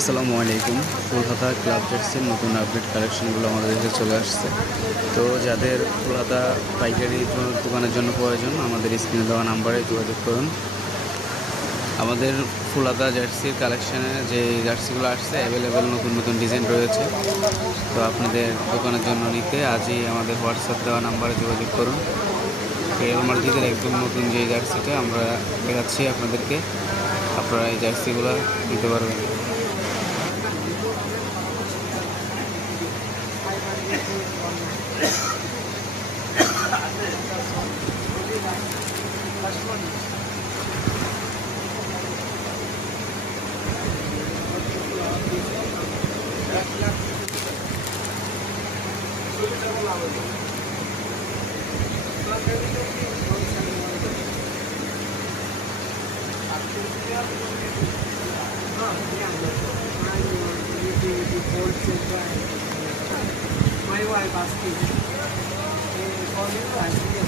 আসসালামু আলাইকুম। কলকাতা ক্লাব জার্সির নতুন আপডেট কালেকশনগুলো আমাদের কাছে চলে আসছে। তো যাদের কলকাতা পাইকারি দোকানের জন্য প্রয়োজন আমাদের স্ক্রিনে দেওয়া নাম্বারে যোগাযোগ করুন। আমাদের ফুলাতা জার্সির কালেকশানে যে জার্সিগুলো আসছে অ্যাভেলেবেল নতুন নতুন ডিজাইন রয়েছে। তো আপনাদের দোকানের জন্য নিতে আজই আমাদের হোয়াটসঅ্যাপ দেওয়া নাম্বারে যোগাযোগ করুন। রিয়াল মাদ্রিদের একদম নতুন যে জার্সিটা আমরা দেখাচ্ছি আপনাদেরকে, আপনারা এই জার্সিগুলো নিতে পারবেন। My wife asked me, for you, I